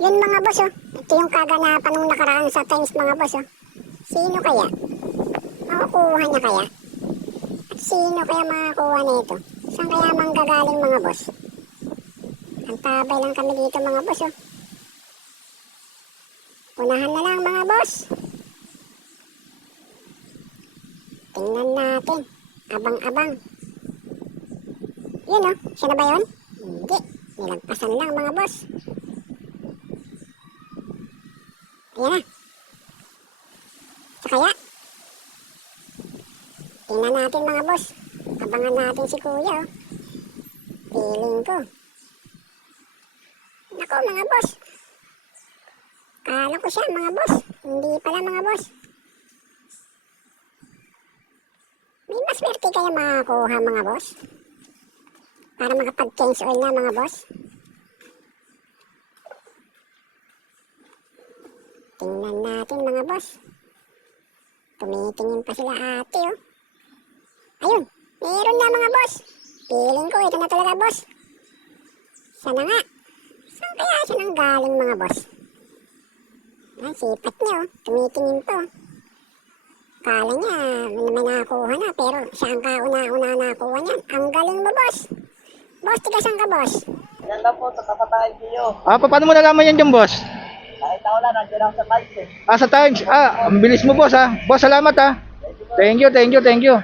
Yun mga boss oh. Ito yung kaganapan nung nakaraan sa times mga boss oh. Sino kaya? Makukuha niya kaya? At sino kaya makakuha nito? Saan kaya manggagaling mga boss? Ang tabay lang kami dito mga boss oh. Unahan na lang mga boss. Tingnan natin. Abang-abang. Yun oh. Siya na ba yun? Hindi. Nilagpasan lang mga boss. Ayan na. Sa kaya? Tingnan natin mga boss. Abangan natin si kuya oh. Feeling ko. Nako mga boss. Kala ko siya mga boss. Hindi pala mga boss. May maswerte kaya makakuha mga boss? Para makapag-change oil na mga boss. Tingnan natin mga boss. Tumitingin pa sila ate oh. Ayun, meron na mga boss. Feeling ko ito na talaga boss. Sana nga. Saan kaya siya nang galing mga boss? Ay, sipat niya oh. Tumitingin to. Kala niya may nakakuha na pero siya ang kauna-una nakakuha niyan. Ang galing mo boss. Boss, tiga saan ka boss? Yan lang po, sa kapatayan niyo. Paano mo nalaman yan dyan, boss? Kahit ako lang, nandiyan ako sa Times eh. Sa Times. Ang bilis mo, boss, ha? Boss, salamat, ha? Thank you, thank you, thank you.